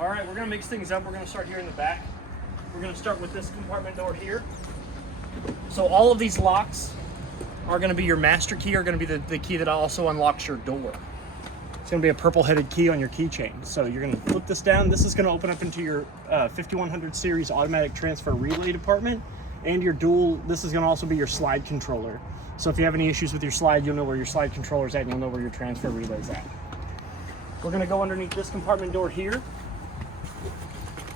All right, we're gonna mix things up. We're gonna start here in the back. We're gonna start with this compartment door here. So all of these locks are gonna be your master key, are gonna be the key that also unlocks your door. It's gonna be a purple headed key on your keychain. So you're gonna flip this down. This is gonna open up into your 5100 series automatic transfer relay department and your dual. This is gonna also be your slide controller. So if you have any issues with your slide, you'll know where your slide controller is at and you'll know where your transfer relay is at. We're gonna go underneath this compartment door here.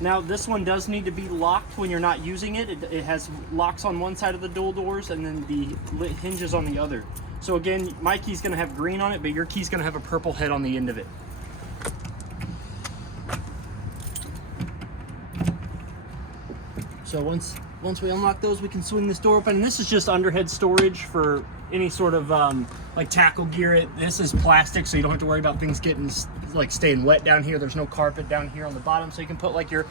Now this one does need to be locked when you're not using it. It has locks on one side of the dual doors and then the hinges on the other. So again, my key's gonna have green on it, but your key's gonna have a purple head on the end of it. So once we unlock those, we can swing this door open. And this is just underhead storage for any sort of like tackle gear. This is plastic, so you don't have to worry about things getting like staying wet down here. There's no carpet down here on the bottom, so you can put like your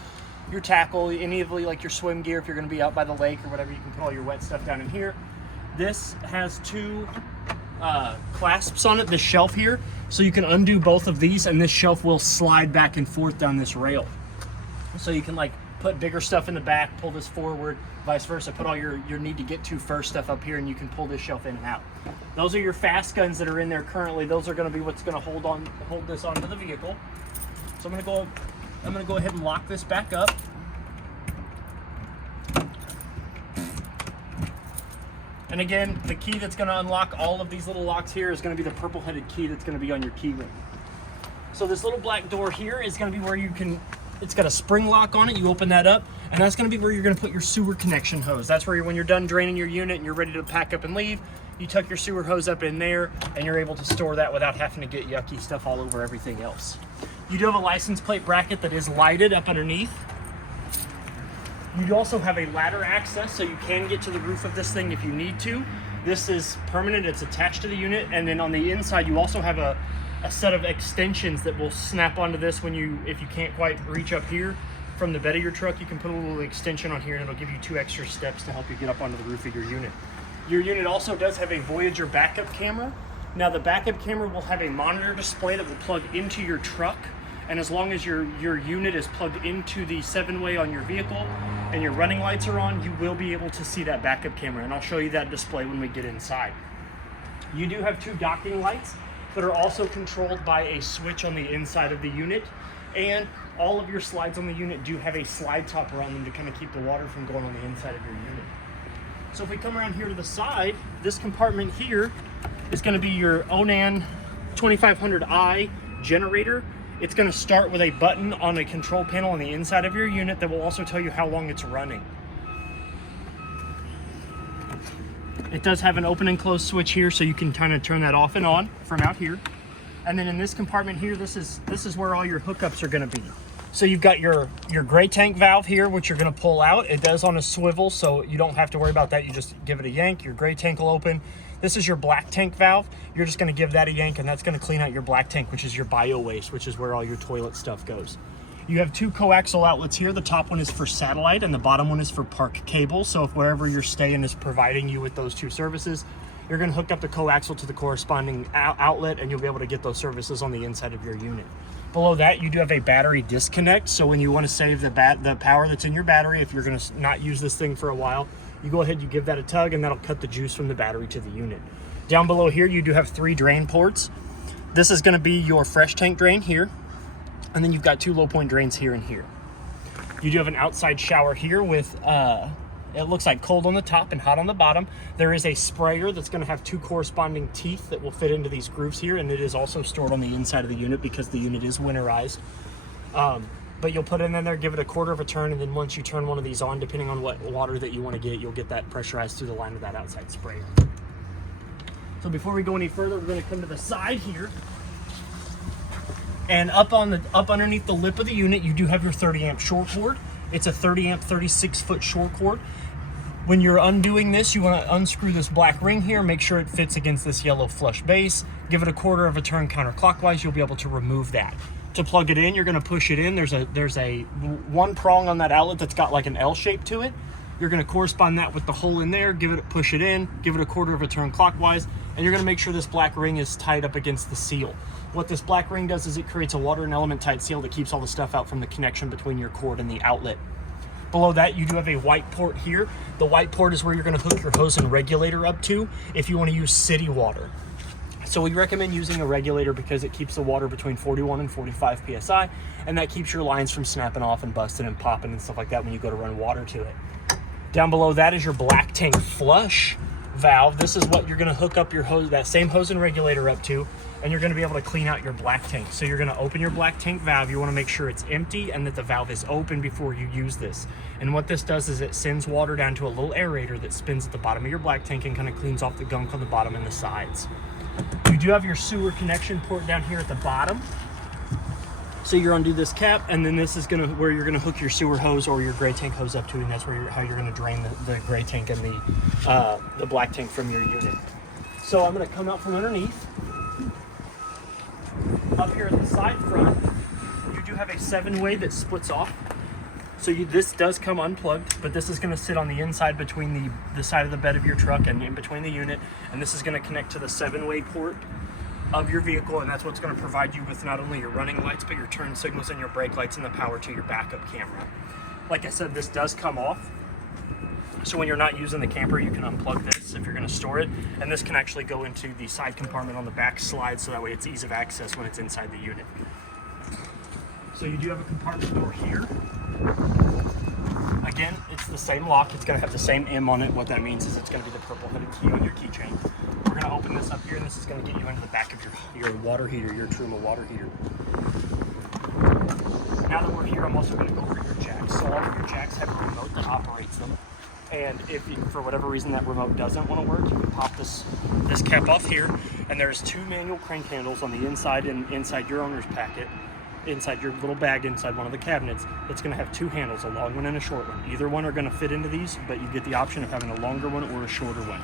tackle, any of like your swim gear if you're going to be out by the lake or whatever. You can put all your wet stuff down in here. This has two clasps on it, this shelf here, so you can undo both of these, and this shelf will slide back and forth down this rail. So you can like put bigger stuff in the back, pull this forward, vice versa. Put all your need to get to first stuff up here, and you can pull this shelf in and out. Those are your fast guns that are in there currently. Those are going to be what's going to hold this onto the vehicle. So I'm going to go ahead and lock this back up. And again, the key that's going to unlock all of these little locks here is going to be the purple headed key that's going to be on your key ring. So this little black door here is going to be where you can, it's got a spring lock on it. You open that up, and that's going to be where you're going to put your sewer connection hose. That's where when you're done draining your unit and you're ready to pack up and leave, you tuck your sewer hose up in there, and you're able to store that without having to get yucky stuff all over everything else. You do have a license plate bracket that is lighted up underneath. You do also have a ladder access, so you can get to the roof of this thing if you need to. This is permanent, it's attached to the unit, and then on the inside you also have a set of extensions that will snap onto this if you can't quite reach up here from the bed of your truck. You can put a little extension on here and it'll give you 2 extra steps to help you get up onto the roof of your unit. Your unit also does have a Voyager backup camera. Now the backup camera will have a monitor display that will plug into your truck, and as long as your unit is plugged into the 7-way on your vehicle and your running lights are on, you will be able to see that backup camera, and I'll show you that display when we get inside. You do have 2 docking lights that are also controlled by a switch on the inside of the unit, and all of your slides on the unit do have a slide topper on them to kind of keep the water from going on the inside of your unit. So if we come around here to the side, this compartment here is going to be your Onan 2500i generator. It's going to start with a button on a control panel on the inside of your unit that will also tell you how long it's running. It does have an open and close switch here, so you can kind of turn that off and on from out here. And then in this compartment here, this is where all your hookups are going to be. So you've got your gray tank valve here, which you're going to pull out. It does on a swivel, so you don't have to worry about that. You just give it a yank, your gray tank will open. This is your black tank valve. You're just going to give that a yank, and that's going to clean out your black tank, which is your bio waste, which is where all your toilet stuff goes. You have 2 coaxial outlets here. The top one is for satellite and the bottom one is for park cable. So if wherever you're staying is providing you with those 2 services, you're going to hook up the coaxial to the corresponding outlet, and you'll be able to get those services on the inside of your unit. Below that, you do have a battery disconnect. So when you want to save the power that's in your battery, if you're going to not use this thing for a while, you go ahead, you give that a tug, and that'll cut the juice from the battery to the unit. Down below here, you do have 3 drain ports. This is going to be your fresh tank drain here, and then you've got 2 low point drains here and here. You do have an outside shower here with, it looks like cold on the top and hot on the bottom. There is a sprayer that's going to have 2 corresponding teeth that will fit into these grooves here, and it is also stored on the inside of the unit because the unit is winterized. But you'll put it in there, give it a quarter of a turn, and then once you turn one of these on, depending on what water that you want to get, you'll get that pressurized through the line of that outside sprayer. So before we go any further, we're going to come to the side here. And up underneath the lip of the unit, you do have your 30 amp short cord. It's a 30 amp, 36 foot short cord. When you're undoing this, you want to unscrew this black ring here, make sure it fits against this yellow flush base. Give it a quarter of a turn counterclockwise, you'll be able to remove that. To plug it in, you're going to push it in. There's a 1 prong on that outlet that's got like an L shape to it. You're going to correspond that with the hole in there, push it in, give it a quarter of a turn clockwise, and you're going to make sure this black ring is tied up against the seal. What this black ring does is it creates a water and element tight seal that keeps all the stuff out from the connection between your cord and the outlet. Below that, you do have a white port here. The white port is where you're going to hook your hose and regulator up to if you want to use city water. So we recommend using a regulator because it keeps the water between 41 and 45 psi, and that keeps your lines from snapping off and busting and popping and stuff like that when you go to run water to it. Down below that is your black tank flush valve. This is what you're going to hook up your hose, that same hose and regulator up to, and you're going to be able to clean out your black tank. So you're going to open your black tank valve. You want to make sure it's empty and that the valve is open before you use this. And what this does is it sends water down to a little aerator that spins at the bottom of your black tank and kind of cleans off the gunk on the bottom and the sides. You do have your sewer connection port down here at the bottom. So you're undo this cap, and then this is where you're gonna hook your sewer hose or your gray tank hose up to, and that's where how you're gonna drain the gray tank and the black tank from your unit. So I'm gonna come out from underneath. Up here at the side front, you do have a 7-way that splits off. So this does come unplugged, but this is going to sit on the inside between the side of the bed of your truck and in between the unit, and this is going to connect to the 7-way port of your vehicle, and that's what's going to provide you with not only your running lights, but your turn signals and your brake lights and the power to your backup camera. Like I said, this does come off, so when you're not using the camper, you can unplug this if you're going to store it, and this can actually go into the side compartment on the back slide, so that way it's ease of access when it's inside the unit. So you do have a compartment door here. Again, it's the same lock. It's going to have the same M on it. What that means is it's going to be the purple-headed key on your keychain. We're going to open this up here, and this is going to get you into the back of your water heater, your Truma water heater. Now that we're here, I'm also going to go over your jacks. So all of your jacks have a remote that operates them. And if for whatever reason that remote doesn't want to work, you can pop this cap off here, and there's 2 manual crank handles on the inside and inside your owner's packet. Inside your little bag inside one of the cabinets, it's going to have 2 handles, a long one and a short one. Either one are going to fit into these, but you get the option of having a longer one or a shorter one.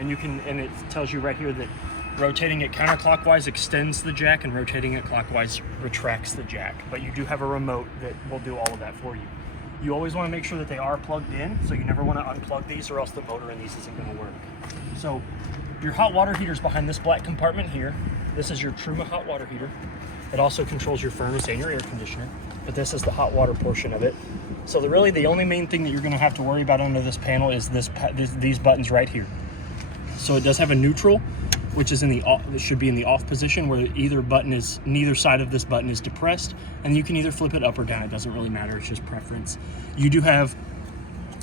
And it tells you right here that rotating it counterclockwise extends the jack, and rotating it clockwise retracts the jack. But you do have a remote that will do all of that for you. You always want to make sure that they are plugged in, so you never want to unplug these, or else the motor in these isn't going to work. So your hot water heater is behind this black compartment here. This is your Truma hot water heater. It also controls your furnace and your air conditioner, but this is the hot water portion of it. So really the only main thing that you're going to have to worry about under this panel is these buttons right here. So it does have a neutral, which is it should be in the off position, where neither side of this button is depressed, and you can either flip it up or down. It doesn't really matter. It's just preference. You do have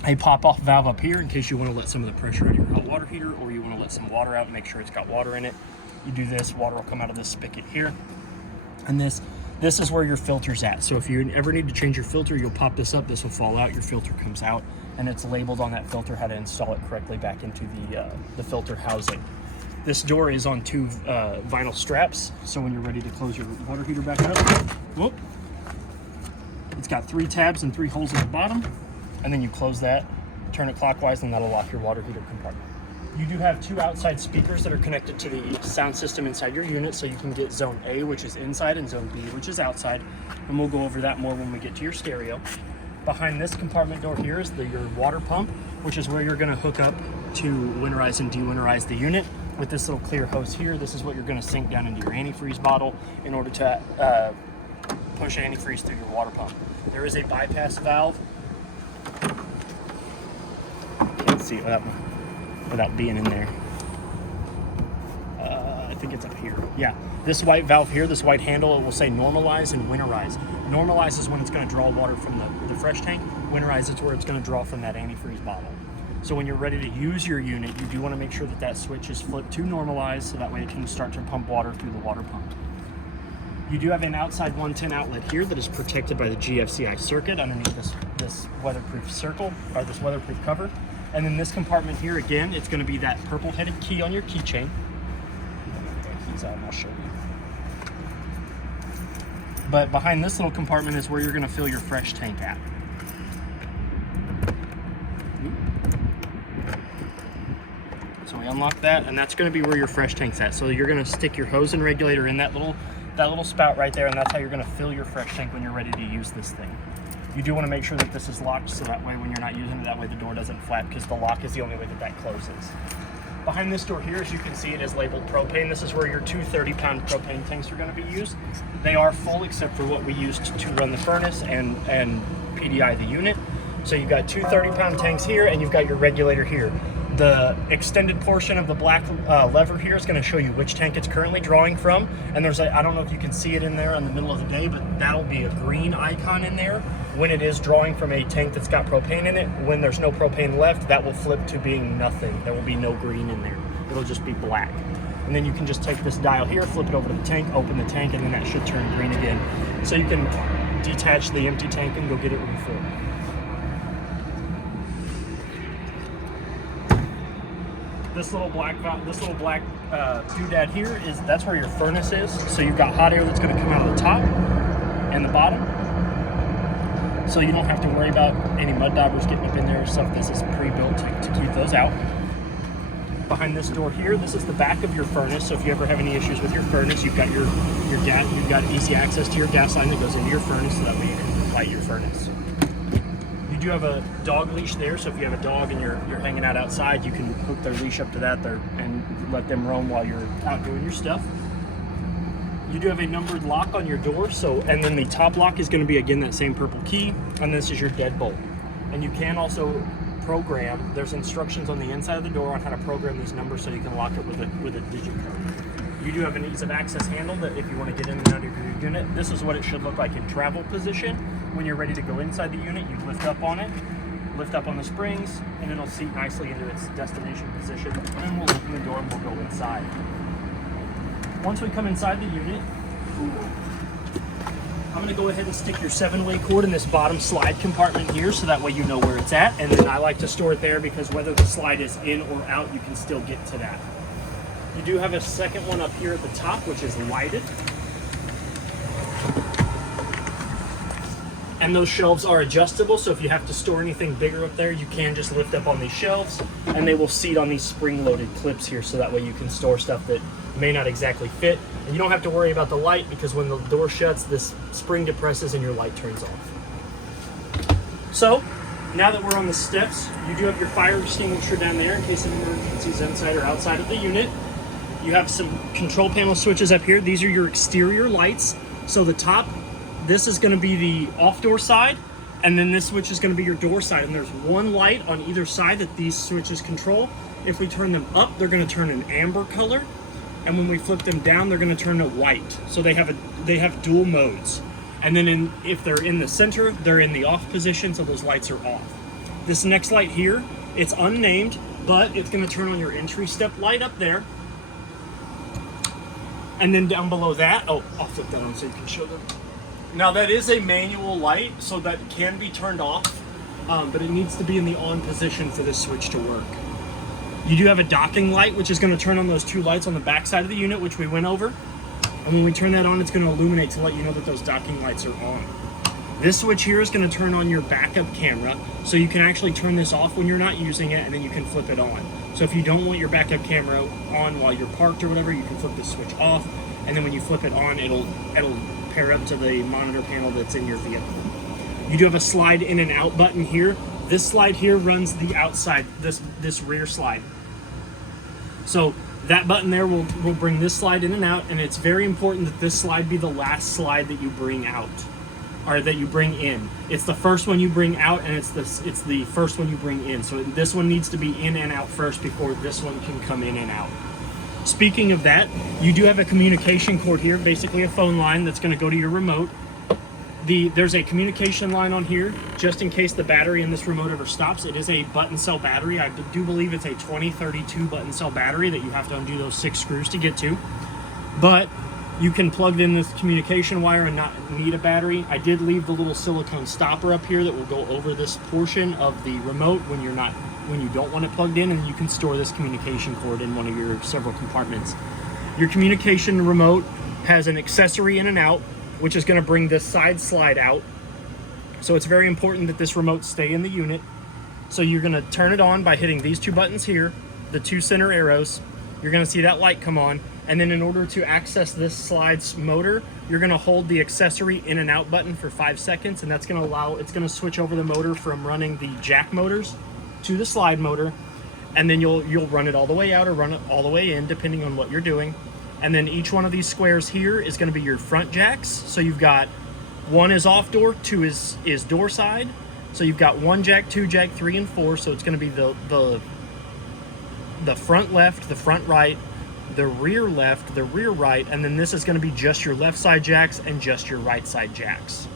a pop-off valve up here in case you want to let some of the pressure out of your hot water heater, or you want to let some water out and make sure it's got water in it. You do this, water will come out of this spigot here. And this is where your filter's at. So if you ever need to change your filter, you'll pop this up, this will fall out, your filter comes out, and it's labeled on that filter how to install it correctly back into the filter housing. This door is on 2 vinyl straps, so when you're ready to close your water heater back up, whoop, it's got 3 tabs and 3 holes at the bottom, and then you close that, turn it clockwise, and that'll lock your water heater compartment. You do have 2 outside speakers that are connected to the sound system inside your unit, so you can get zone A, which is inside, and zone B, which is outside, and we'll go over that more when we get to your stereo. Behind this compartment door here is your water pump, which is where you're going to hook up to winterize and de-winterize the unit. With this little clear hose here, this is what you're going to sink down into your antifreeze bottle in order to push antifreeze through your water pump. There is a bypass valve. Can't see that one without being in there. I think it's up here. Yeah, this white valve here, this white handle, it will say normalize and winterize. Normalize is when it's going to draw water from the fresh tank. Winterize is where it's going to draw from that antifreeze bottle. So when you're ready to use your unit, you do want to make sure that switch is flipped to normalize, so that way it can start to pump water through the water pump. You do have an outside 110 outlet here that is protected by the GFCI circuit underneath this weatherproof circle, or this weatherproof cover. And then this compartment here, again, it's going to be that purple-headed key on your keychain. Keys out and I'll show you. But behind this little compartment is where you're going to fill your fresh tank at. So we unlock that, and that's going to be where your fresh tank's at. So you're going to stick your hose and regulator in that little that little spout right there, and that's how you're gonna fill your fresh tank when you're ready to use this thing. You do wanna make sure that this is locked, so that way when you're not using it, that way the door doesn't flap, because the lock is the only way that that closes. Behind this door here, as you can see, it is labeled propane. This is where your two 30-pound propane tanks are gonna be used. They are full except for what we used to run the furnace and PDI the unit. So you've got two 30-pound tanks here, and you've got your regulator here. The extended portion of the black lever here is going to show you which tank it's currently drawing from. And there's I don't know if you can see it in there in the middle of the day, but that'll be a green icon in there when it is drawing from a tank that's got propane in it. When there's no propane left, that will flip to being nothing. There will be no green in there. It'll just be black. And then you can just take this dial here, flip it over to the tank, open the tank, and then that should turn green again. So you can detach the empty tank and go get it refilled. This little black doodad here that's where your furnace is. So you've got hot air that's going to come out of the top and the bottom. So you don't have to worry about any mud daubers getting up in there or stuff. This is pre-built to keep those out. Behind this door here, this is the back of your furnace. So if you ever have any issues with your furnace, you've got your gas, you've got easy access to your gas line that goes into your furnace, so that way you can light your furnace. You do have a dog leash there, so if you have a dog and you're hanging out outside, you can hook their leash up to that and let them roam while you're out doing your stuff. You do have a numbered lock on your door, and then the top lock is going to be again that same purple key, and this is your deadbolt. And you can also program. There's instructions on the inside of the door on how to program these numbers so you can lock it with a digit code. You do have an ease of access handle that if you want to get in and out of your unit, this is what it should look like in travel position. When you're ready to go inside the unit, you lift up on it, lift up on the springs, and it'll seat nicely into its destination position. And then we'll open the door and we'll go inside. Once we come inside the unit, I'm going to go ahead and stick your 7-way cord in this bottom slide compartment here, so that way you know where it's at. And then I like to store it there because whether the slide is in or out, you can still get to that. You do have a second one up here at the top, which is lighted. And those shelves are adjustable, so if you have to store anything bigger up there, you can just lift up on these shelves, and they will seat on these spring-loaded clips here, so that way you can store stuff that may not exactly fit. And you don't have to worry about the light, because when the door shuts, this spring depresses and your light turns off. So, now that we're on the steps, you do have your fire extinguisher down there in case of emergencies inside or outside of the unit. You have some control panel switches up here. These are your exterior lights. So the top, this is going to be the off-door side, and then this switch is going to be your door side. And there's one light on either side that these switches control. If we turn them up, they're going to turn an amber color, and when we flip them down, they're going to turn to white. So they have dual modes. And then if they're in the center, they're in the off position, so those lights are off. This next light here, it's unnamed, but it's going to turn on your entry step light up there. And then down below that, I'll flip that on so you can show them. Now that is a manual light, so that can be turned off, but it needs to be in the on position for this switch to work. You do have a docking light, which is going to turn on those two lights on the back side of the unit, which we went over. And when we turn that on, it's going to illuminate to let you know that those docking lights are on. This switch here is going to turn on your backup camera, so you can actually turn this off when you're not using it, and then you can flip it on. So if you don't want your backup camera on while you're parked or whatever, you can flip this switch off, and then when you flip it on, it'll pair up to the monitor panel that's in your vehicle. You do have a slide in and out button here. This slide here runs the outside, this rear slide. So that button there will bring this slide in and out, and it's very important that this slide be the last slide that you bring out, or that you bring in. It's the first one you bring out, and it's the first one you bring in. So this one needs to be in and out first before this one can come in and out. Speaking of that, you do have a communication cord here, basically a phone line that's going to go to your remote. There's a communication line on here just in case the battery in this remote ever stops. It is a button cell battery. I do believe it's a 2032 button cell battery that you have to undo those 6 screws to get to. But you can plug in this communication wire and not need a battery. I did leave the little silicone stopper up here that will go over this portion of the remote when you don't want it plugged in, and you can store this communication cord in one of your several compartments. Your communication remote has an accessory in and out, which is going to bring this side slide out. So it's very important that this remote stay in the unit. So you're going to turn it on by hitting these 2 buttons here, the 2 center arrows. You're going to see that light come on, And then in order to access this slide's motor, you're gonna hold the accessory in and out button for 5 seconds, and that's gonna it's gonna switch over the motor from running the jack motors to the slide motor, and then you'll run it all the way out or run it all the way in, depending on what you're doing. And then each one of these squares here is gonna be your front jacks. So you've got one is off door, two is door side. So you've got 1 jack, 2 jack, 3 and 4. So it's gonna be the front left, the front right, the rear left, the rear right, and then this is going to be just your left side jacks and just your right side jacks.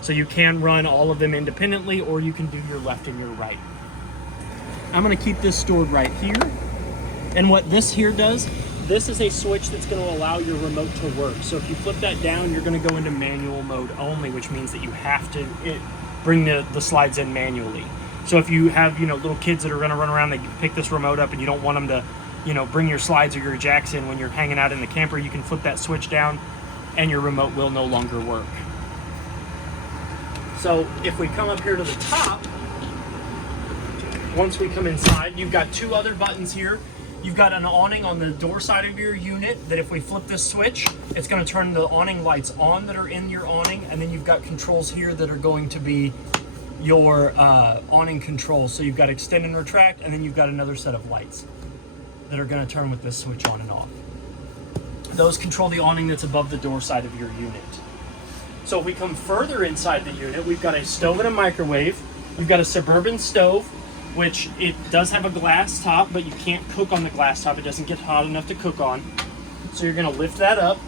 So you can run all of them independently, or you can do your left and your right. I'm going to keep this stored right here. And what this here does, this is a switch that's going to allow your remote to work. So if you flip that down, you're going to go into manual mode only, which means that you have to bring the slides in manually. So if you have, little kids that are going to run around, they pick this remote up and you don't want them to bring your slides or your jacks in when you're hanging out in the camper, you can flip that switch down and your remote will no longer work. So if we come up here to the top, once we come inside, you've got 2 other buttons here. You've got an awning on the door side of your unit that if we flip this switch, it's going to turn the awning lights on that are in your awning, and then you've got controls here that are going to be your awning controls. So you've got extend and retract, and then you've got another set of lights that are going to turn with this switch on and off. Those control the awning that's above the door side of your unit. So if we come further inside the unit, we've got a stove and a microwave. We've got a Suburban stove, which it does have a glass top, but you can't cook on the glass top. It doesn't get hot enough to cook on. So you're going to lift that up.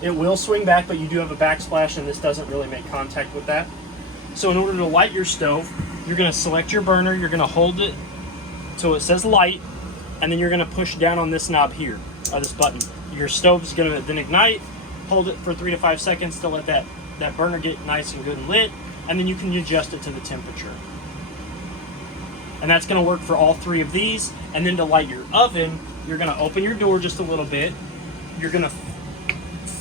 It will swing back, but you do have a backsplash, and this doesn't really make contact with that. So in order to light your stove, you're going to select your burner. You're going to hold it so it says light, and then you're going to push down on this knob here, or this button. Your stove is going to then ignite. Hold it for 3 to 5 seconds to let that burner get nice and good and lit, and then you can adjust it to the temperature. And that's going to work for all 3 of these. And then to light your oven, you're going to open your door just a little bit. You're going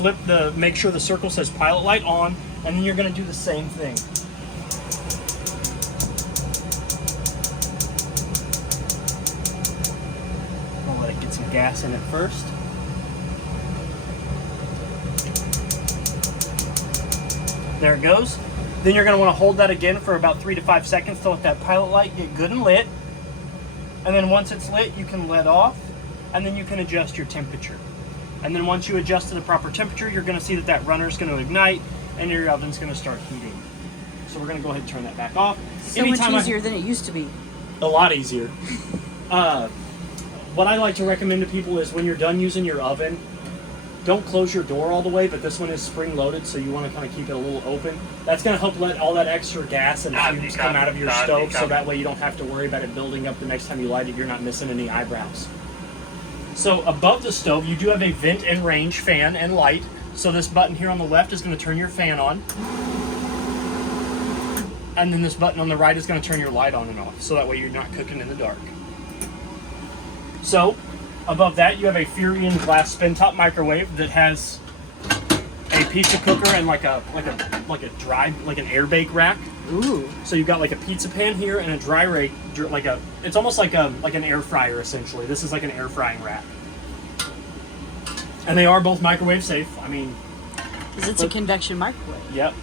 to make sure the circle says pilot light on, and then you're going to do the same thing. I'll let it get some gas in it first. There it goes. Then you're going to want to hold that again for about 3 to 5 seconds to let that pilot light get good and lit. And then once it's lit, you can let off, and then you can adjust your temperature. And then once you adjust to the proper temperature, you're going to see that runner is going to ignite, and your oven's going to start heating. So we're going to go ahead and turn that back off. So much easier than it used to be. A lot easier. What I like to recommend to people is when you're done using your oven, don't close your door all the way, but this one is spring loaded, so you want to kind of keep it a little open. That's going to help let all that extra gas and fumes come out of your stove, so that way you don't have to worry about it building up the next time you light it. You're not missing any eyebrows. So above the stove, you do have a vent and range fan and light. So this button here on the left is going to turn your fan on. And then this button on the right is going to turn your light on and off, so that way you're not cooking in the dark. So above that, you have a Furion glass spin top microwave that has a pizza cooker and like an air bake rack. Ooh. So you've got like a pizza pan here and a dry rake, it's almost like an air fryer essentially. This is like an air frying rack. And they are both microwave safe. I mean, because it's a convection microwave. Yep.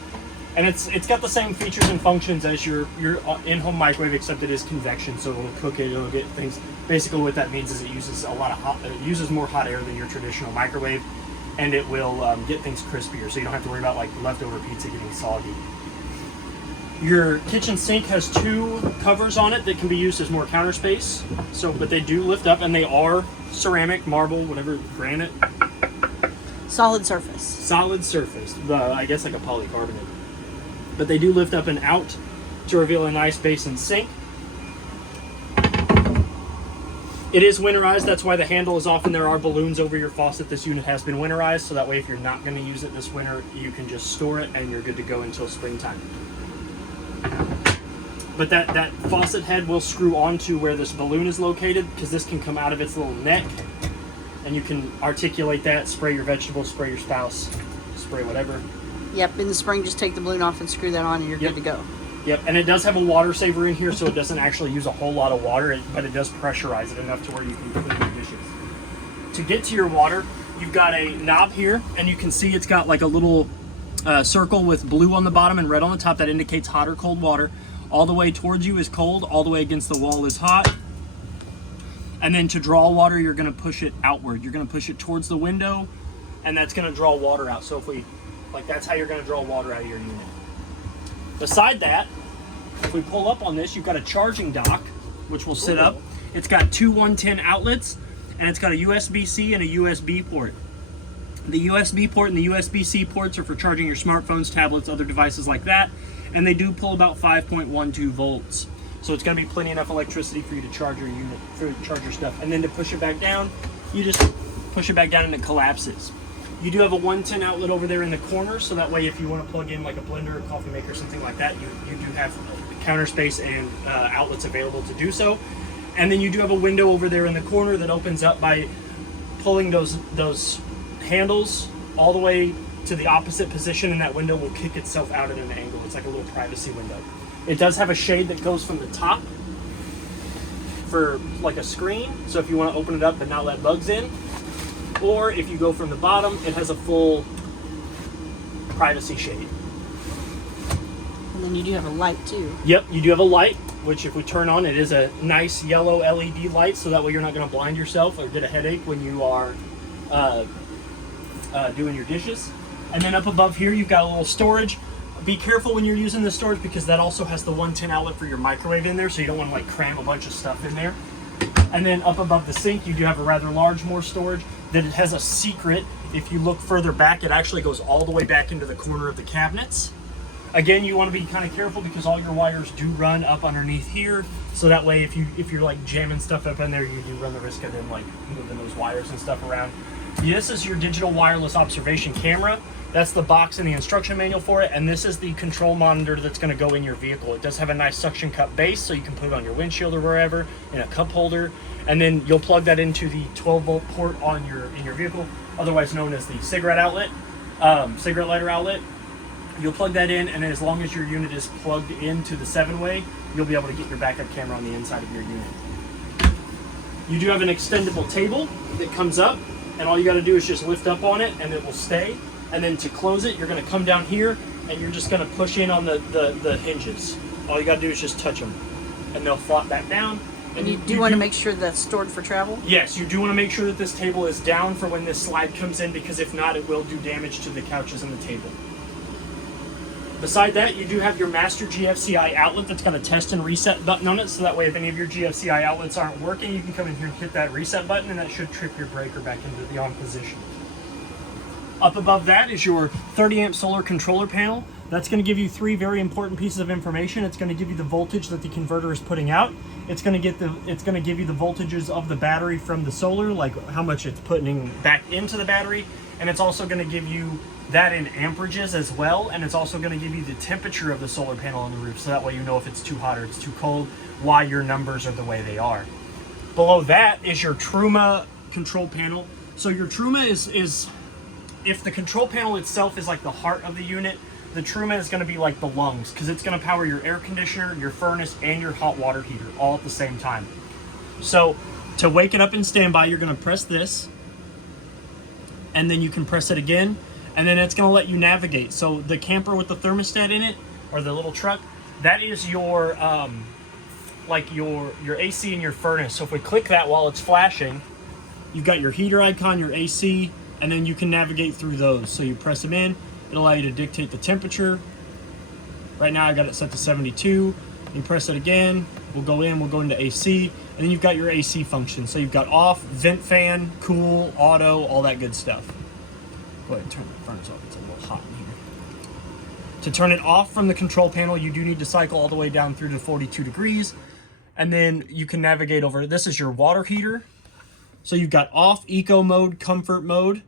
And it's got the same features and functions as your in-home microwave, except it is convection, so it'll cook it, it'll get things. Basically, what that means is it uses more hot air than your traditional microwave, and it will get things crispier, so you don't have to worry about like leftover pizza getting soggy. Your kitchen sink has 2 covers on it that can be used as more counter space. But they do lift up, and they are ceramic, marble, whatever, granite. Solid surface. Solid surface. I guess like a polycarbonate. But they do lift up and out to reveal a nice basin sink. It is winterized, that's why the handle is off, and there are balloons over your faucet. This unit has been winterized, so that way if you're not going to use it this winter, you can just store it and you're good to go until springtime. But that faucet head will screw onto where this balloon is located, because this can come out of its little neck, and you can articulate that, spray your vegetables, spray your spouse, spray whatever. Yep, in the spring, just take the balloon off and screw that on, and you're good to go. Yep, and it does have a water saver in here, so it doesn't actually use a whole lot of water, but it does pressurize it enough to where you can clean your dishes. to get to your water, you've got a knob here, and you can see it's got like a little circle with blue on the bottom and red on the top that indicates hot or cold water. All the way towards you is cold, all the way against the wall is hot. And then to draw water, you're gonna push it outward. You're gonna push it towards the window, and that's gonna draw water out. So if we, like, that's how you're gonna draw water out of your unit. Beside that, if we pull up on this, you've got a charging dock, which will sit up. It's got two 110 outlets, and it's got a USB-C and a USB port. The USB port and the USB-C ports are for charging your smartphones, tablets, other devices like that, and they do pull about 5.12 volts. So it's going to be plenty enough electricity for you to charge your unit, for charge your stuff. And then to push it back down, you just push it back down and it collapses. You do have a 110 outlet over there in the corner, so that way if you want to plug in like a blender, a coffee maker, something like that, you do have counter space and outlets available to do so. And then you do have a window over there in the corner that opens up by pulling those handles all the way to the opposite position, and that window will kick itself out at an angle. It's like a little privacy window. It does have a shade that goes from the top for like a screen, so if you want to open it up but not let bugs in, or if you go from the bottom, it has a full privacy shade. And then you do have a light too. Yep, you do have a light, which if we turn on, it is a nice yellow LED light, so that way you're not going to blind yourself or get a headache when you are doing your dishes. And then up above here, you've got a little storage. Be careful when you're using the storage, because that also has the 110 outlet for your microwave in there, so you don't want to like cram a bunch of stuff in there. And then up above the sink, you do have a rather large more storage that it has a secret. If you look further back, it actually goes all the way back into the corner of the cabinets. Again, you want to be kind of careful because all your wires do run up underneath here, so that way if you're like jamming stuff up in there, you do run the risk of them like moving those wires and stuff around. This is your digital wireless observation camera. That's the box and the instruction manual for it, and this is the control monitor that's going to go in your vehicle. It does have a nice suction cup base, so you can put it on your windshield or wherever, in a cup holder, and then you'll plug that into the 12-volt port in your vehicle, otherwise known as the cigarette lighter outlet. You'll plug that in, and then as long as your unit is plugged into the 7-way, you'll be able to get your backup camera on the inside of your unit. You do have an extendable table that comes up, and all you got to do is just lift up on it, and it will stay. And then to close it, you're going to come down here, and you're just going to push in on the hinges. All you got to do is just touch them, and they'll flop back down. And you do want to make sure that's stored for travel? Yes, you do want to make sure that this table is down for when this slide comes in, because if not, it will do damage to the couches and the table. Beside that, you do have your master GFCI outlet that's got a test and reset button on it, so that way if any of your GFCI outlets aren't working, you can come in here and hit that reset button, and that should trip your breaker back into the on position. Up above that is your 30 amp solar controller panel. That's going to give you 3 very important pieces of information. It's going to give you the voltage that the converter is putting out. It's going to give you the voltages of the battery from the solar, like how much it's putting back into the battery, and it's also going to give you that in amperages as well, and it's also going to give you the temperature of the solar panel on the roof, so that way you know if it's too hot or it's too cold, why your numbers are the way they are. Below that is your Truma control panel. So your Truma is if the control panel itself is like the heart of the unit, the Truma is going to be like the lungs, because it's going to power your air conditioner, your furnace, and your hot water heater all at the same time. So to wake it up in standby, you're going to press this, and then you can press it again, and then it's going to let you navigate. So the camper with the thermostat in it, or the little truck, that is your like your AC and your furnace. So if we click that while it's flashing, you've got your heater icon, your AC, and then you can navigate through those. So you press them in, it'll allow you to dictate the temperature. Right now I got it set to 72. You press it again, we'll go into AC, and then you've got your AC function. So you've got off, vent fan, cool, auto, all that good stuff. Go ahead and turn the furnace off, it's a little hot in here. To turn it off from the control panel, you do need to cycle all the way down through to 42 degrees, and then you can navigate over. This is your water heater. So you've got off, eco mode, comfort mode,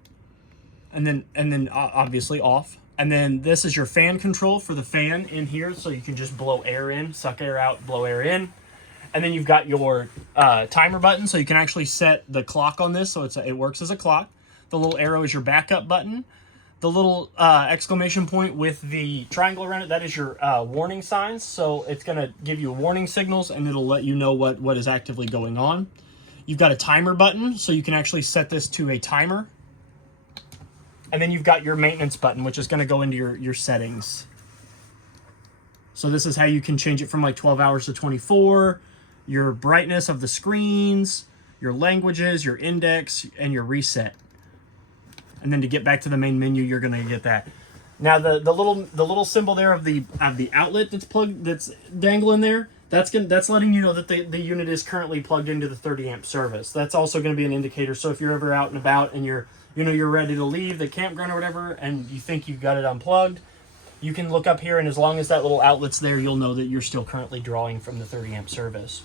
and then obviously off. And then this is your fan control for the fan in here, so you can just blow air in, suck air out, blow air in. And then you've got your timer button, so you can actually set the clock on this, so it works as a clock. The little arrow is your backup button. The little exclamation point with the triangle around it, that is your warning signs. So it's going to give you warning signals, and it'll let you know what is actively going on. You've got a timer button, so you can actually set this to a timer. And then you've got your maintenance button, which is going to go into your settings. So this is how you can change it from like 12 hours to 24, your brightness of the screens, your languages, your index, and your reset. And then to get back to the main menu, you're going to get that. Now the little symbol there of the outlet that's dangling there, that's letting you know that the unit is currently plugged into the 30 amp service. That's also going to be an indicator. So if you're ever out and about and you're ready to leave the campground or whatever, and you think you've got it unplugged, you can look up here, and as long as that little outlet's there, you'll know that you're still currently drawing from the 30 amp service.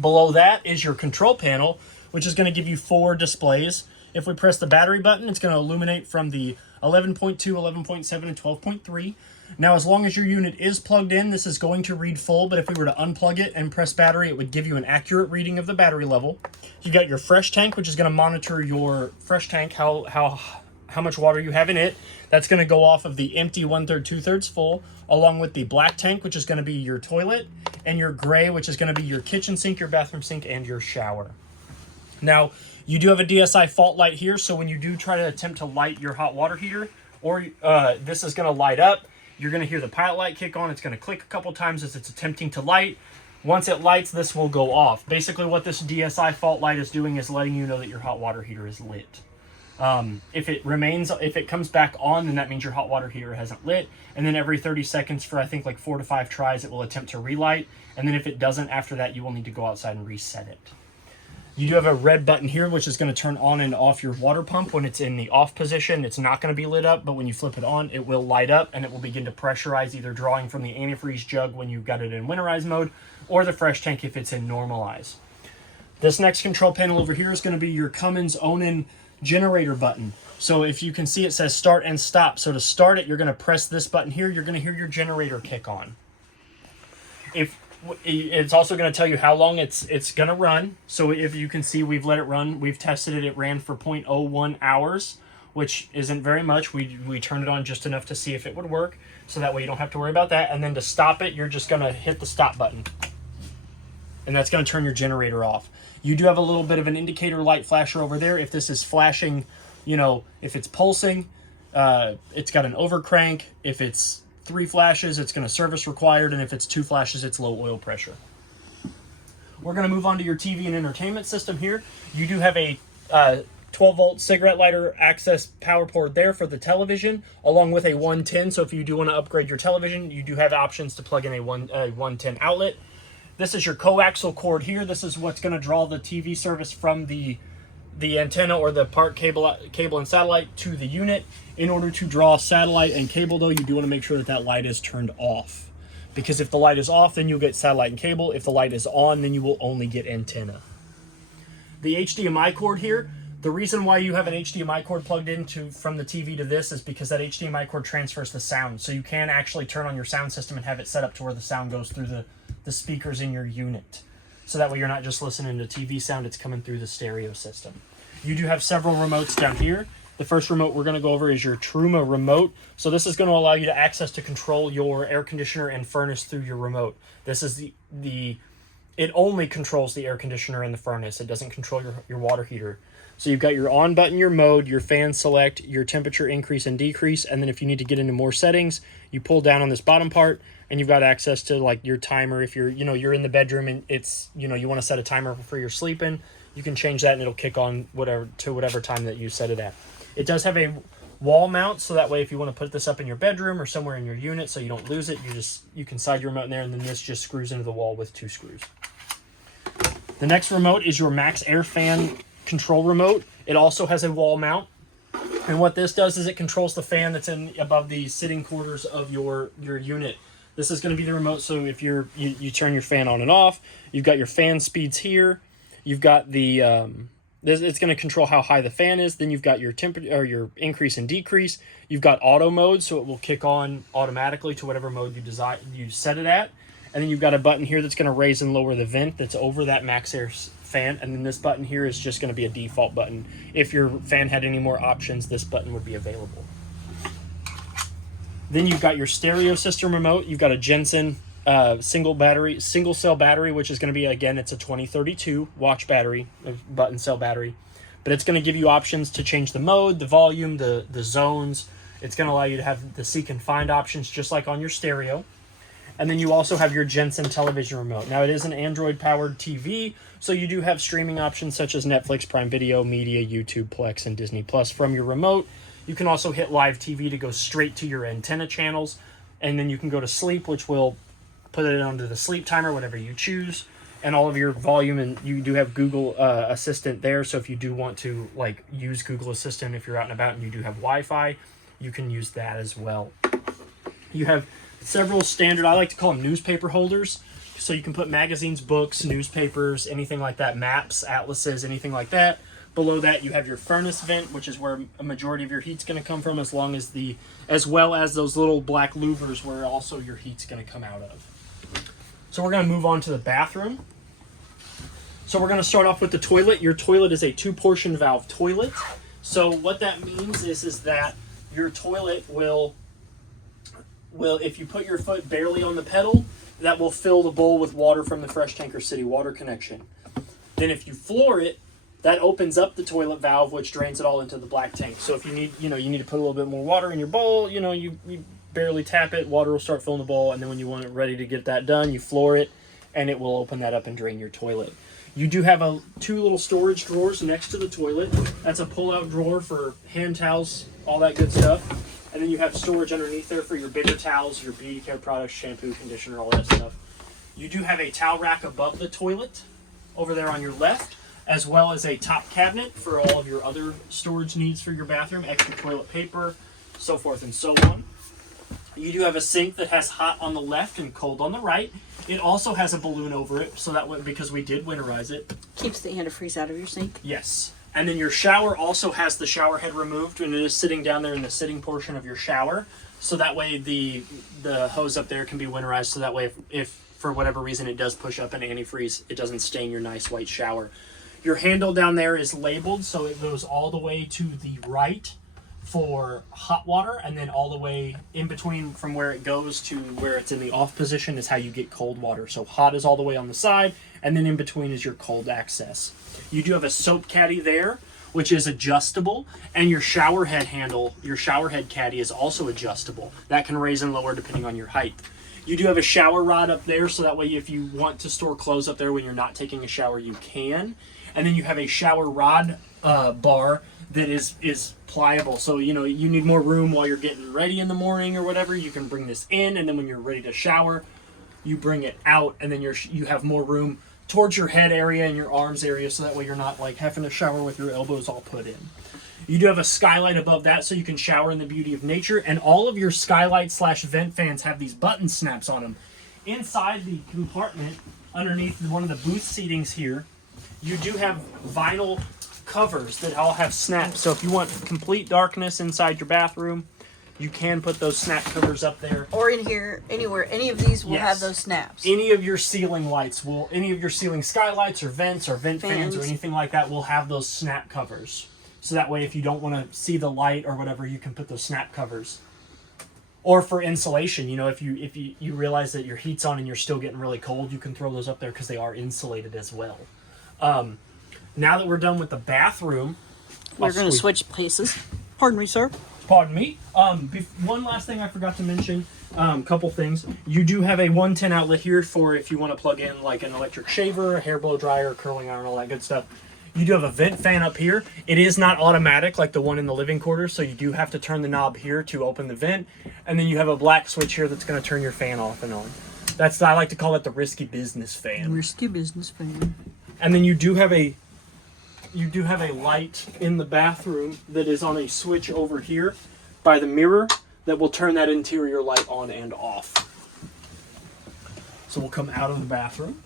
Below that is your control panel, which is going to give you 4 displays. If we press the battery button, it's going to illuminate from the 11.2, 11.7, and 12.3. Now, as long as your unit is plugged in, this is going to read full, but if we were to unplug it and press battery, it would give you an accurate reading of the battery level. You've got your fresh tank, which is going to monitor your fresh tank, how much water you have in it. That's going to go off of the empty 1/3, 2/3 full, along with the black tank, which is going to be your toilet, and your gray, which is going to be your kitchen sink, your bathroom sink, and your shower. Now, you do have a DSI fault light here, so when you do try to attempt to light your hot water heater, or this is going to light up, you're going to hear the pilot light kick on. It's going to click a couple times as it's attempting to light. Once it lights, this will go off. Basically, what this DSI fault light is doing is letting you know that your hot water heater is lit. If it comes back on, then that means your hot water heater hasn't lit. And then every 30 seconds for, I think, like 4 to 5 tries, it will attempt to relight. And then if it doesn't after that, you will need to go outside and reset it. You do have a red button here, which is going to turn on and off your water pump. When it's in the off position, it's not going to be lit up, but when you flip it on, it will light up, and it will begin to pressurize, either drawing from the antifreeze jug when you've got it in winterize mode, or the fresh tank if it's in normalize. This next control panel over here is going to be your Cummins Onan generator button. So if you can see, it says start and stop. So to start it, you're going to press this button here. You're going to hear your generator kick on. It's also going to tell you how long it's going to run. So if you can see, we've let it run. We've tested it. It ran for 0.01 hours, which isn't very much. We turned it on just enough to see if it would work. So that way you don't have to worry about that. And then to stop it, you're just going to hit the stop button. And that's going to turn your generator off. You do have a little bit of an indicator light flasher over there. If this is flashing, if it's pulsing, it's got an overcrank. If it's 3 flashes, it's going to service required, and if it's 2 flashes, it's low oil pressure. We're going to move on to your TV and entertainment system here. You do have a 12-volt cigarette lighter access power port there for the television, along with a 110. So if you do want to upgrade your television, you do have options to plug in a 110 outlet. This is your coaxial cord here. This is what's going to draw the TV service from the antenna or the part cable and satellite to the unit. In order to draw satellite and cable, though, you do want to make sure that light is turned off. Because if the light is off, then you'll get satellite and cable. If the light is on, then you will only get antenna. The HDMI cord here, the reason why you have an HDMI cord plugged into from the TV to this is because that HDMI cord transfers the sound. So you can actually turn on your sound system and have it set up to where the sound goes through the speakers in your unit. So that way you're not just listening to TV sound, it's coming through the stereo system. You do have several remotes down here. The first remote we're going to go over is your Truma remote. So this is going to allow you to access to control your air conditioner and furnace through your remote. This is it only controls the air conditioner and the furnace. It doesn't control your water heater. So you've got your on button, your mode, your fan select, your temperature increase and decrease, and then if you need to get into more settings, you pull down on this bottom part, and you've got access to like your timer. If you're in the bedroom and it's you want to set a timer for your sleeping, you can change that and it'll kick on whatever time that you set it at. It does have a wall mount, so that way if you want to put this up in your bedroom or somewhere in your unit so you don't lose it, you can slide your remote in there, and then this just screws into the wall with 2 screws. The next remote is your Max Air Fan control remote. It also has a wall mount, and what this does is it controls the fan that's above the sitting quarters of your unit. This is going to be the remote, so if you turn your fan on and off, you've got your fan speeds here. You've got the it's going to control how high the fan is. Then you've got your temperature or your increase and decrease. You've got auto mode, so it will kick on automatically to whatever mode you set it at. And then you've got a button here that's going to raise and lower the vent that's over that Max Air fan. And then this button here is just going to be a default button. If your fan had any more options, this button would be available. Then you've got your stereo system remote. You've got a Jensen single cell battery, which is going to be, again, it's a 2032 watch battery, a button cell battery. But it's going to give you options to change the mode, the volume, the zones. It's going to allow you to have the seek and find options just like on your stereo. And then you also have your Jensen television remote. Now, it is an Android-powered TV, so you do have streaming options such as Netflix, Prime Video, Media, YouTube, Plex, and Disney Plus from your remote. You can also hit Live TV to go straight to your antenna channels, and then you can go to sleep, which will put it onto the sleep timer, whatever you choose, and all of your volume, and you do have Google Assistant there, so if you do want to like use Google Assistant if you're out and about and you do have Wi-Fi, you can use that as well. You have several standard, I like to call them newspaper holders, so you can put magazines, books, newspapers, anything like that, maps, atlases, anything like that. Below that, you have your furnace vent, which is where a majority of your heat's going to come from, as well as those little black louvers where also your heat's going to come out of. So we're going to move on to the bathroom. So we're going to start off with the toilet. Your toilet is a 2-portion valve toilet. So what that means is that your toilet will, if you put your foot barely on the pedal, that will fill the bowl with water from the Fresh Tanker City water connection. Then if you floor it, that opens up the toilet valve, which drains it all into the black tank. So if you need, you need to put a little bit more water in your bowl, you barely tap it, water will start filling the bowl, and then when you want it ready to get that done, you floor it, and it will open that up and drain your toilet. You do have 2 little storage drawers next to the toilet. That's a pull-out drawer for hand towels, all that good stuff. And then you have storage underneath there for your bigger towels, your beauty care products, shampoo, conditioner, all that stuff. You do have a towel rack above the toilet over there on your left, as well as a top cabinet for all of your other storage needs for your bathroom, extra toilet paper, so forth and so on. You do have a sink that has hot on the left and cold on the right. It also has a balloon over it, so that way, because we did winterize it. Keeps the antifreeze out of your sink. Yes. And then your shower also has the shower head removed, and it is sitting down there in the sitting portion of your shower. So that way the hose up there can be winterized, so that way if for whatever reason it does push up an antifreeze, it doesn't stain your nice white shower. Your handle down there is labeled, so it goes all the way to the right for hot water, and then all the way in between from where it goes to where it's in the off position is how you get cold water. So hot is all the way on the side, and then in between is your cold access. You do have a soap caddy there, which is adjustable, and your shower head handle, your shower head caddy is also adjustable. That can raise and lower depending on your height. You do have a shower rod up there, so that way if you want to store clothes up there when you're not taking a shower, you can. And then you have a shower rod bar that is pliable. So, you need more room while you're getting ready in the morning or whatever. You can bring this in, and then when you're ready to shower, you bring it out, and then you have more room towards your head area and your arms area, so that way you're not like having to shower with your elbows all put in. You do have a skylight above that, so you can shower in the beauty of nature, and all of your skylight / vent fans have these button snaps on them. Inside the compartment, underneath one of the booth seatings here, you do have vinyl covers that all have snaps. So if you want complete darkness inside your bathroom, you can put those snap covers up there. Or in here, anywhere, any of these will have those snaps. Any of your ceiling lights any of your ceiling skylights or vents or vent fans or anything like that will have those snap covers. So that way if you don't want to see the light or whatever, you can put those snap covers. Or for insulation, if you realize that your heat's on and you're still getting really cold, you can throw those up there because they are insulated as well. Now that we're done with the bathroom, we're going to switch places. Pardon me, sir. Pardon me. One last thing I forgot to mention. Couple things. You do have a 110 outlet here for if you want to plug in like an electric shaver, a hair blow dryer, curling iron, all that good stuff. You do have a vent fan up here. It is not automatic like the one in the living quarters, so you do have to turn the knob here to open the vent. And then you have a black switch here that's going to turn your fan off and on. I like to call it the risky business fan. Risky business fan. And then you do have a light in the bathroom that is on a switch over here by the mirror that will turn that interior light on and off. So we'll come out of the bathroom.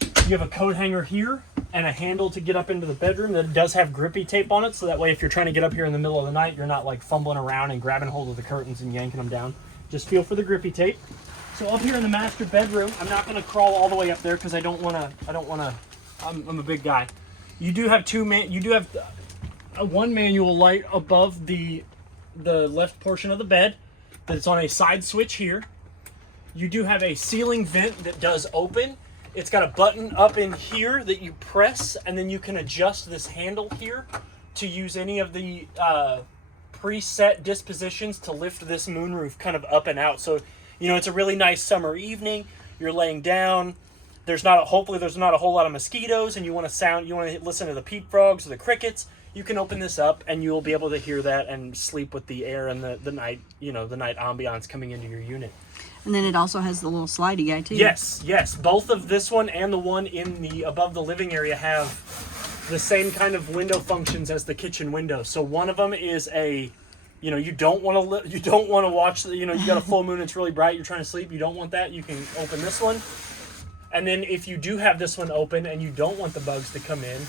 You have a coat hanger here and a handle to get up into the bedroom that does have grippy tape on it, so that way if you're trying to get up here in the middle of the night, you're not like fumbling around and grabbing hold of the curtains and yanking them down. Just feel for the grippy tape. So up here in the master bedroom, I'm not going to crawl all the way up there because I'm a big guy. You do have one manual light above the left portion of the bed that's on a side switch here. You do have a ceiling vent that does open. It's got a button up in here that you press, and then you can adjust this handle here to use any of the preset dispositions to lift this moonroof kind of up and out. So, you know, it's a really nice summer evening. You're laying down. Hopefully there's not a whole lot of mosquitoes, and you want to listen to the peep frogs or the crickets. You can open this up, and you'll be able to hear that and sleep with the air and the night, you know, the night ambiance coming into your unit. And then it also has the little slidey guy too. Yes. Both of this one and the one in the above the living area have the same kind of window functions as the kitchen window. So one of them is you don't want to watch, you got a full moon, it's really bright, you're trying to sleep, you don't want that, you can open this one. And then if you do have this one open and you don't want the bugs to come in,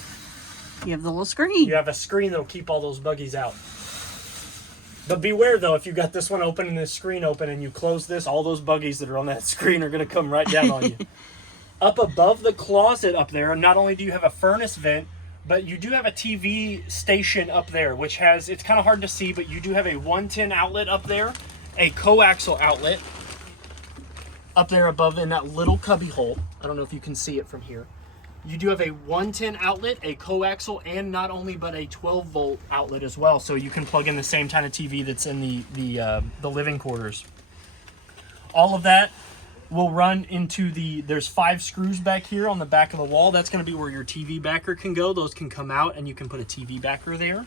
you have the little screen. You have a screen that'll keep all those buggies out. But beware, though, if you got this one open and this screen open and you close this, all those buggies that are on that screen are going to come right down on you. Up above the closet up there, not only do you have a furnace vent, but you do have a TV station up there, which has, it's kind of hard to see, but you do have a 110 outlet up there, a coaxial outlet up there above in that little cubby hole. I don't know if you can see it from here. You do have a 110 outlet, a coaxial, and not only but a 12-volt outlet as well, so you can plug in the same kind of TV that's in the living quarters. All of that will run into there's 5 screws back here on the back of the wall. That's going to be where your TV backer can go. Those can come out, and you can put a TV backer there.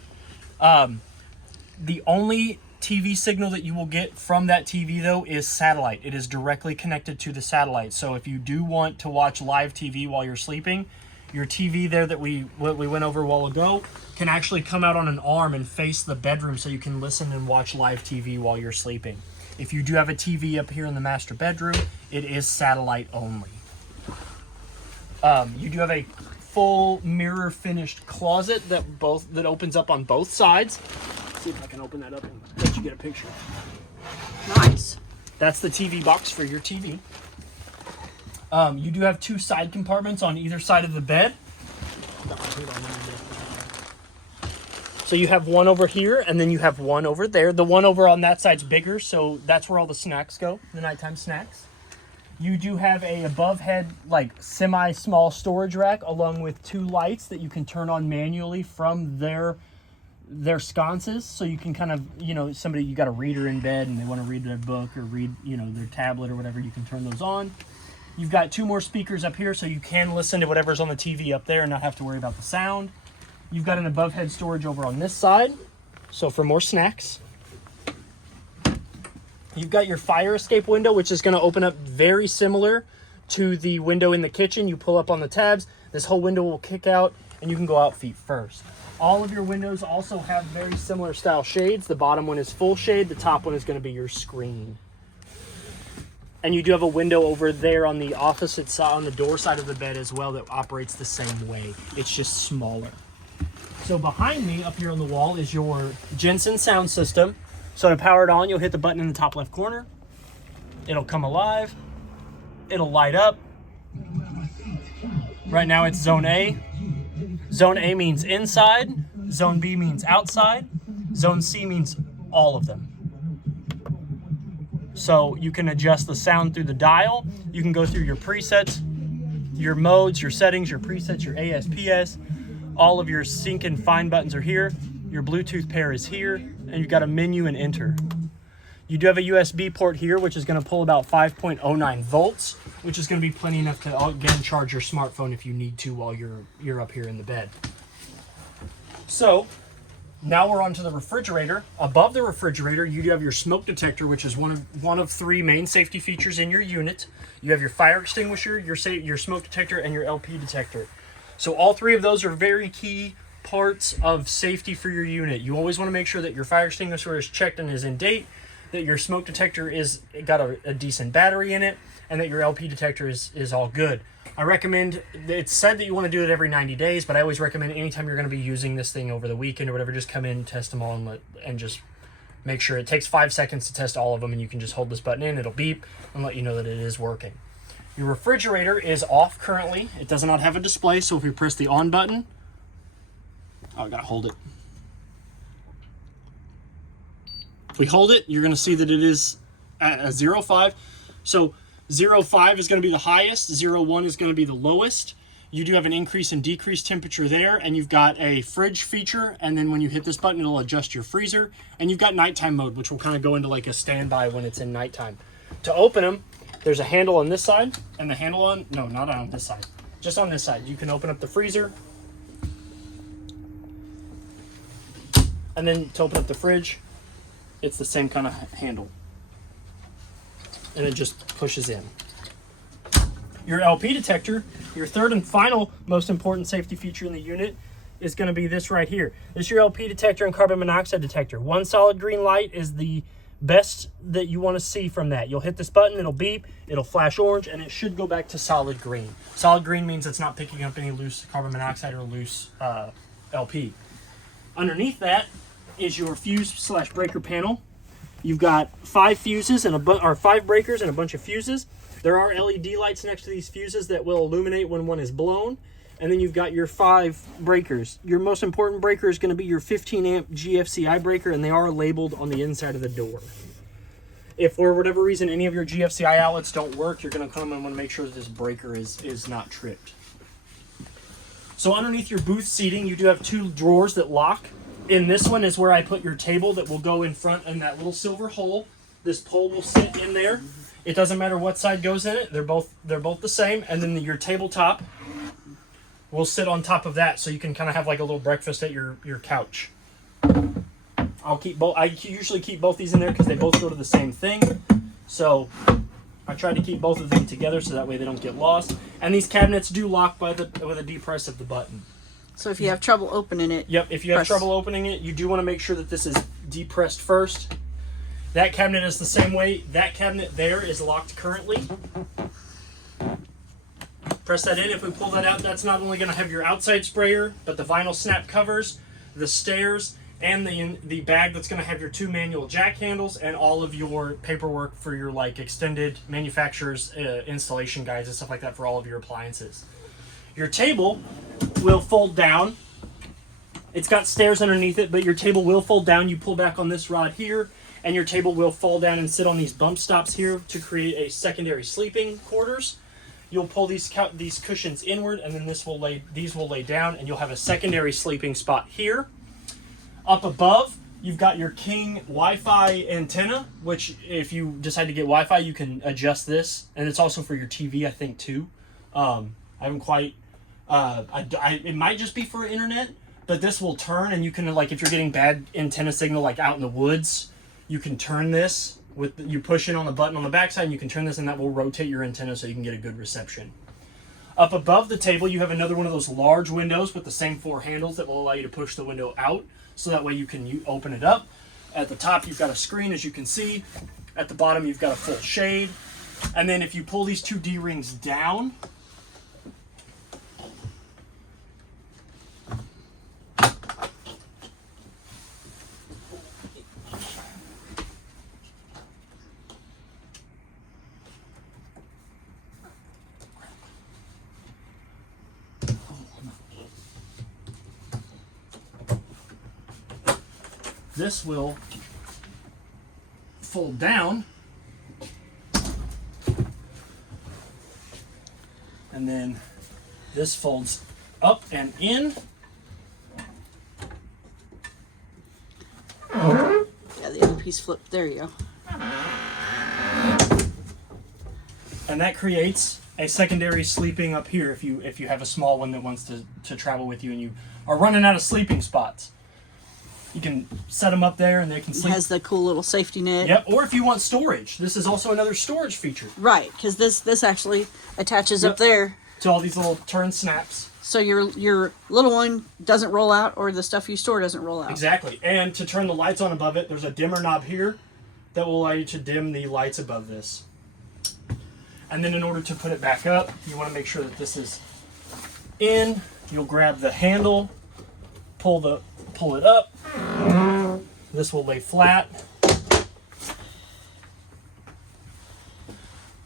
The only TV signal that you will get from that TV, though, is satellite. It is directly connected to the satellite. So if you do want to watch live TV while you're sleeping, your TV there that we went over a while ago can actually come out on an arm and face the bedroom so you can listen and watch live TV while you're sleeping. If you do have a TV up here in the master bedroom, it is satellite only. You do have a full mirror finished closet that opens up on both sides. See if I can open that up and let you get a picture. Nice. That's the TV box for your TV. You do have 2 side compartments on either side of the bed. So you have one over here, and then you have one over there. The one over on that side's bigger, so that's where all the snacks go, the nighttime snacks. You do have a above head, like semi-small storage rack, along with 2 lights that you can turn on manually from their sconces. So you can kind of, somebody, you got a reader in bed and they want to read their book or read, their tablet or whatever, you can turn those on. You've got 2 more speakers up here, so you can listen to whatever's on the TV up there and not have to worry about the sound. You've got an above head storage over on this side, so for more snacks. You've got your fire escape window, which is going to open up very similar to the window in the kitchen. You pull up on the tabs, this whole window will kick out, and you can go out feet first. All of your windows also have very similar style shades. The bottom one is full shade, the top one is going to be your screen. And you do have a window over there on the opposite side, on the door side of the bed as well, that operates the same way. It's just smaller. So behind me, up here on the wall, is your Jensen sound system. So to power it on, you'll hit the button in the top left corner. It'll come alive. It'll light up. Right now it's Zone A. Zone A means inside. Zone B means outside. Zone C means all of them. So you can adjust the sound through the dial. You can go through your presets, your modes, your settings, your presets, your ASPS. All of your sync and find buttons are here. Your Bluetooth pair is here, and you've got a menu and enter. You do have a USB port here, which is going to pull about 5.09 volts, which is going to be plenty enough to, again, charge your smartphone if you need to while you're up here in the bed. So now we're on to the refrigerator. Above the refrigerator, you do have your smoke detector, which is one of 3 main safety features in your unit. You have your fire extinguisher, your smoke detector, and your LP detector. So all 3 of those are very key parts of safety for your unit. You always want to make sure that your fire extinguisher is checked and is in date, that your smoke detector is got a decent battery in it, and that your LP detector is all good. I recommend, it's said that you want to do it every 90 days, but I always recommend anytime you're going to be using this thing over the weekend or whatever, just come in, test them all, and just make sure. It takes 5 seconds to test all of them, and you can just hold this button in, it'll beep, and let you know that it is working. Your refrigerator is off currently. It does not have a display, so if we press the on button, I gotta hold it. If we hold it, you're gonna see that it is at a 0.5. So 0.5 is going to be the highest. 0.1 is going to be the lowest. You do have an increase and decrease temperature there, and you've got a fridge feature, and then when you hit this button, it'll adjust your freezer. And you've got nighttime mode, which will kind of go into like a standby when it's in nighttime. To open them, there's a handle on this side, and the handle on, no, not on this side, just on this side. You can open up the freezer, and then to open up the fridge, it's the same kind of handle. And it just pushes in. Your LP detector, your third and final most important safety feature in the unit, is going to be this right here. This is your LP detector and carbon monoxide detector. One solid green light is the best that you want to see from that. You'll hit this button, it'll beep, it'll flash orange, and it should go back to solid green. Solid green means it's not picking up any loose carbon monoxide or loose LP. Underneath that is your fuse/breaker panel. You've got 5 fuses and 5 breakers and a bunch of fuses. There are LED lights next to these fuses that will illuminate when one is blown. And then you've got your 5 breakers. Your most important breaker is going to be your 15 amp GFCI breaker, and they are labeled on the inside of the door. If for whatever reason any of your GFCI outlets don't work, you're going to come and want to make sure that this breaker is not tripped. So underneath your booth seating, you do have 2 drawers that lock. In this one is where I put your table that will go in front in that little silver hole. This pole will sit in there. It doesn't matter what side goes in it. They're both the same. And then your tabletop will sit on top of that, so you can kind of have like a little breakfast at your couch. I'll keep both. I usually keep both these in there because they both go to the same thing. So I try to keep both of them together so that way they don't get lost. And these cabinets do lock with a depress of the button. So if you have trouble opening it, yep. If you have trouble opening it, you do want to make sure that this is depressed first. That cabinet is the same way. That cabinet there is locked currently. Press that in. If we pull that out, that's not only going to have your outside sprayer, but the vinyl snap covers, the stairs, and the bag that's going to have your 2 manual jack handles and all of your paperwork for your like extended manufacturer's installation guides and stuff like that for all of your appliances. Your table will fold down. It's got stairs underneath it, but your table will fold down. You pull back on this rod here, and your table will fall down and sit on these bump stops here to create a secondary sleeping quarters. You'll pull these cushions inward, and then these will lay down, and you'll have a secondary sleeping spot here. Up above, you've got your King Wi-Fi antenna, which if you decide to get Wi-Fi, you can adjust this, and it's also for your TV, I think, too. I haven't quite. It might just be for internet, but this will turn, and you can, like, if you're getting bad antenna signal, like out in the woods, you can turn this. You push in on the button on the backside, and you can turn this, and that will rotate your antenna so you can get a good reception. Up above the table, you have another one of those large windows with the same 4 handles that will allow you to push the window out, so that way you can open it up. At the top, you've got a screen, as you can see. At the bottom, you've got a full shade. And then if you pull these 2 D-rings down, this will fold down, and then this folds up and in. Yeah, the other piece flipped. There you go. And that creates a secondary sleeping up here if you have a small one that wants to travel with you and you are running out of sleeping spots. You can set them up there and they can sleep. It has the cool little safety net. Yep, or if you want storage. This is also another storage feature. Right, because this actually attaches up there. To all these little turn snaps. So your little one doesn't roll out, or the stuff you store doesn't roll out. Exactly. And to turn the lights on above it, there's a dimmer knob here that will allow you to dim the lights above this. And then in order to put it back up, you want to make sure that this is in. You'll grab the handle, pull it up. This will lay flat.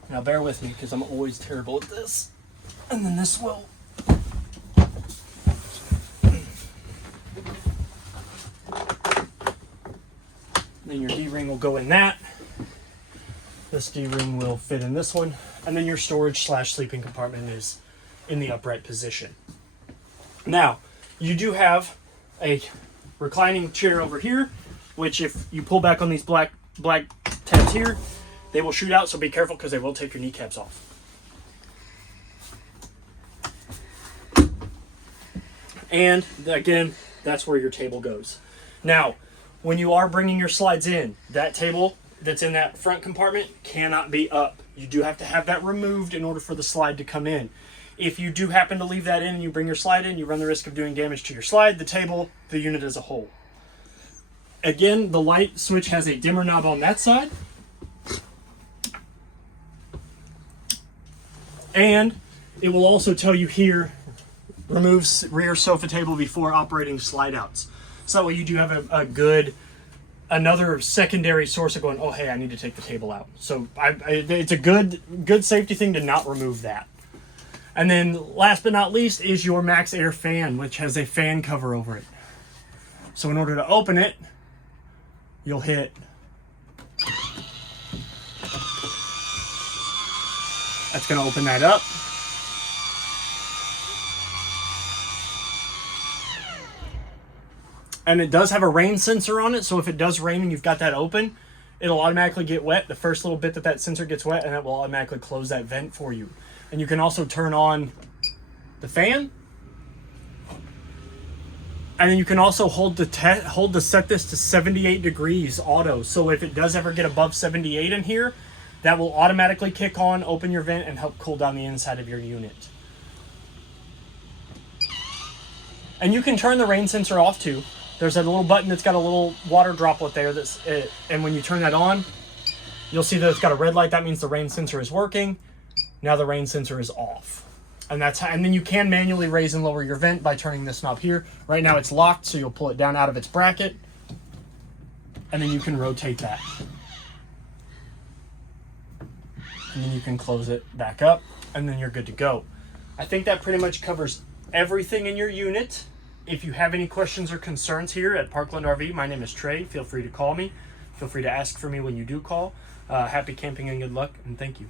Now bear with me because I'm always terrible at this. And then this will then your D-ring will go in that. This D-ring will fit in this one. And then your storage / sleeping compartment is in the upright position. Now, you do have a reclining chair over here, which if you pull back on these black tabs here, they will shoot out, so be careful because they will take your kneecaps off. And again, that's where your table goes. Now, when you are bringing your slides in, that table that's in that front compartment cannot be up. You do have to have that removed in order for the slide to come in. If you do happen to leave that in and you bring your slide in, you run the risk of doing damage to your slide, the table, the unit as a whole. Again, the light switch has a dimmer knob on that side. And it will also tell you here, remove rear sofa table before operating slide outs. So that way you do have another secondary source of going, oh, hey, I need to take the table out. So it's a good safety thing to not remove that. And then last but not least is your Max Air fan, which has a fan cover over it. So in order to open it, you'll hit. That's going to open that up. And it does have a rain sensor on it, so if it does rain and you've got that open, it'll automatically get wet the first little bit that sensor gets wet, and it will automatically close that vent for you. And you can also turn on the fan. And then you can also hold to set this to 78 degrees auto. So if it does ever get above 78 in here, that will automatically kick on, open your vent, and help cool down the inside of your unit. And you can turn the rain sensor off too. There's a little button that's got a little water droplet there that's it. And when you turn that on, you'll see that it's got a red light. That means the rain sensor is working. Now the rain sensor is off. And that's how, and then you can manually raise and lower your vent by turning this knob here. Right now it's locked, so you'll pull it down out of its bracket. And then you can rotate that. And then you can close it back up, and then you're good to go. I think that pretty much covers everything in your unit. If you have any questions or concerns here at Parkland RV, my name is Trey. Feel free to call me. Feel free to ask for me when you do call. Happy camping and good luck, and thank you.